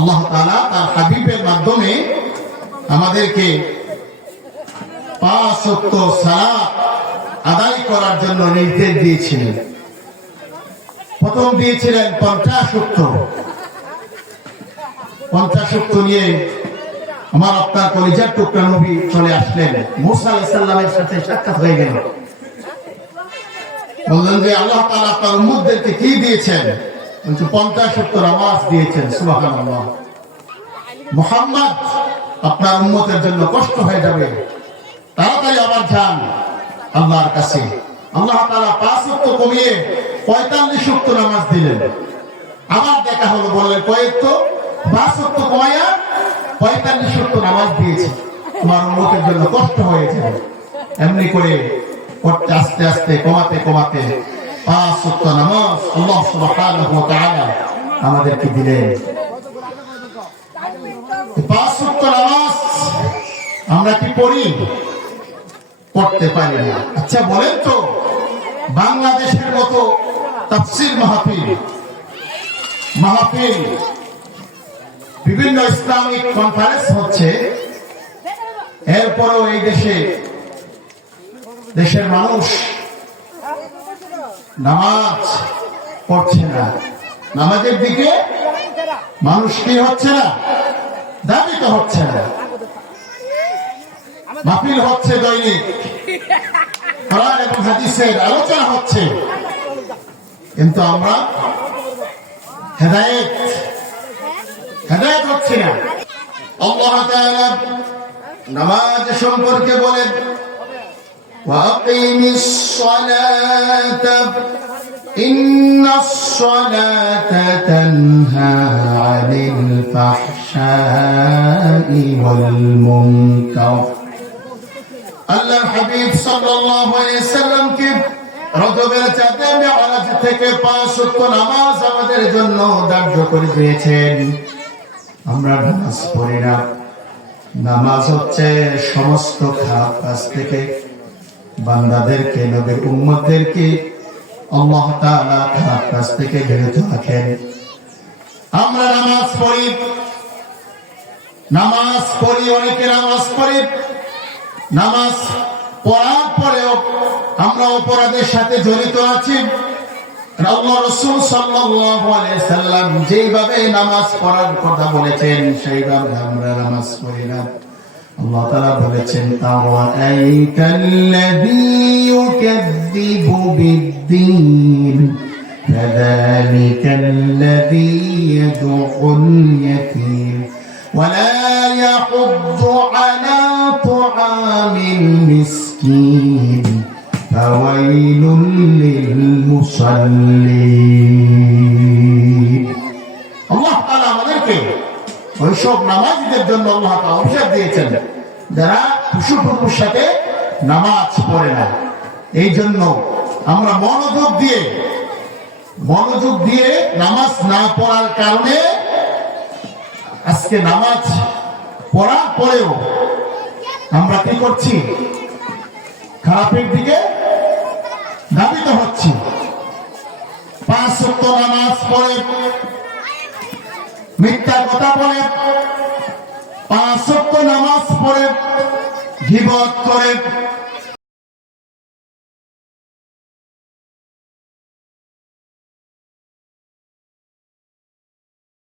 আল্লাহ তাআলা তার হাবিবের মাধ্যমে আমাদেরকে 5 ওয়াক্ত সালাত আদায় করার জন্য নির্দেশ দিয়েছিলেন। প্রথম দিয়েছিলেন 50 ওয়াক্ত। 50 ওয়াক্ত নিয়ে আমার আপনার কলিজার টুকরা নবী চলে আসলেন। মুসা আলাইহিস সালামের সাথে সাক্ষাৎ হয়ে গেল। বললেন যে আল্লাহ তাআলা আপনার উম্মতদেরকে কি দিয়েছেন? বলছে 50 ওয়াক্ত নামাজ দিয়েছেন। সুবহানাল্লাহ। মুহাম্মদ, আপনার উম্মতের জন্য কষ্ট হয়ে যাবে, তাড়াতাড়ি আবার যান আল্লাহর কাছে। আল্লাহ তাআলা 5 ওয়াক্ত কমিয়ে 45 ওয়াক্ত নামাজ দিলেন। আবার দেখা হলো, বললেন কয়েক তো 5 ওয়াক্ত কমায়া 45 ওয়াক্ত নামাজ দিয়েছে, তোমার উম্মতের জন্য কষ্ট হয়ে যাবে। এমনি করে করতে আস্তে আস্তে কমাতে কমাতে 5 ওয়াক্ত নামাজ আল্লাহ সুবহানাহু ওয়া তাআলা আমাদেরকে দিলেন। 5 ওয়াক্ত নামাজ আমরা কি পড়ি? পড়তে পারি না। আচ্ছা বলেন তো, বাংলাদেশের মতো তাফসীর মাহফিল, বিভিন্ন ইসলামিক কনফারেন্স হচ্ছে, এরপরেও এই দেশের মানুষ নামাজ পড়ছে না। নামাজের দিকে মানুষ কি হচ্ছে না, ধাবিত হচ্ছে না। মাহফিল হচ্ছে, দৈনিক কোরআন এবং হাদিসের আলোচনা হচ্ছে, কিন্তু আমরা হেদায়েত হচ্ছে না। আল্লাহ তাআলা নামাজ সম্পর্কে বলেন, ওয়াকিমিস সালাতা ইন্নাস সালাতা তানহা আনিল ফাহশাই ওয়াল মুনকার। আল্লাহর হাবিব সাল্লাল্লাহু আলাইহি সাল্লামকে রজবের চাঁদে মিরাজ থেকে 5 ওয়াক্ত নামাজ আমাদের জন্য ধার্য করে দিয়েছেন। আমরা নামাজ পড়ি না। নামাজ হচ্ছে সমস্ত খারাপ কাজ থেকে বান্দাদেরকে, নবীর উম্মতদেরকে আল্লাহ তাআলা খারাপ কাজ থেকে বিরত রাখেন। আমরা নামাজ পড়ি, অনেকে নামাজ পড়ি, নামাজ পড়ার পরেও আমরা অপরাধের সাথে জড়িত আছি। আল্লাহ রাসূল সাল্লাল্লাহু আলাইহি সাল্লাম যেভাবে নামাজ পড়ার কথা বলেছেন সেইভাবে আমরা নামাজ পড়ি না। আল্লাহ তাআলা বলেছেন, আরাআইতাল্লাযী ইউকাযযিবু বিদ্দীন ফাযালিকাল্লাযী ইয়াদউল ইয়াতীম ওয়া লা ইয়াহুদ্দু আলা তুআমিল মিসকিন ফাওয়াইলুল লিল মুসাল্লিন। আল্লাহ তাআলা আমাদেরকে ওইসব নামাজীদের জন্য আল্লাহ তাআলা অভিশাপ দিয়েছেন যারা খুশুর সাথে নামাজ পড়ে না। এই জন্য আমরা মনোযোগ দিয়ে নামাজ না পড়ার কারণে আজকে নামাজ পড়ার পরেও আমরা কি করছি? খারাপের দিকে ধাবিত হচ্ছি। 5 ওয়াক্ত নামাজ পড়ে মিথ্যা কথা বলে, 5 ওয়াক্ত নামাজ পড়ে গীবত করে,